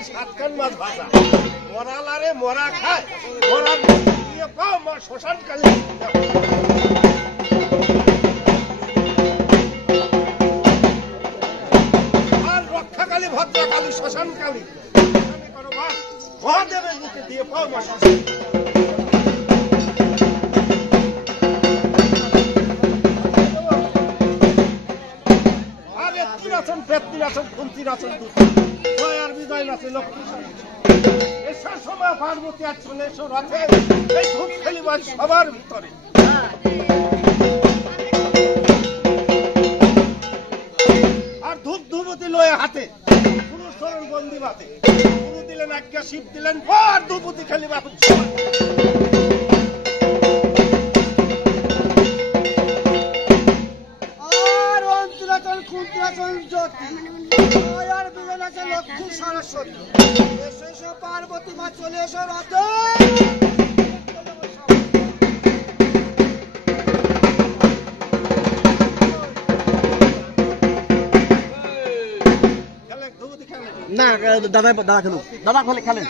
খায় 7 কান মাছ ভাজা মরালারে মরা খায় মরা দিয়ে পাও মা শ্মশান কালী আর রক্ষাকালী ভদ্রকালী শ্মশান কালী কোনো বাস মহাদেবের মুখে দিয়ে পাও মা শ্মশান পেতনিরাচন খুন্তিরাচন জয়ার বিজয় নাচে লক্ষ্মী এসার সময় পার্বতী আর চলে এসো রথে এই ধূপ খেলিবার সবার ভিতরে আর ধূপ ধুবতি লয়ে হাতে পুরুষ চরণ বন্দি বাতে গুরু দিলেন আজ্ঞা শিব দিলেন আর ধূপতি খেলিবা লক্ষ্মী সরস্বতী এসো পার্বতী মা চলে এসো রথে না দাদা খেলুন দাদা খেলেন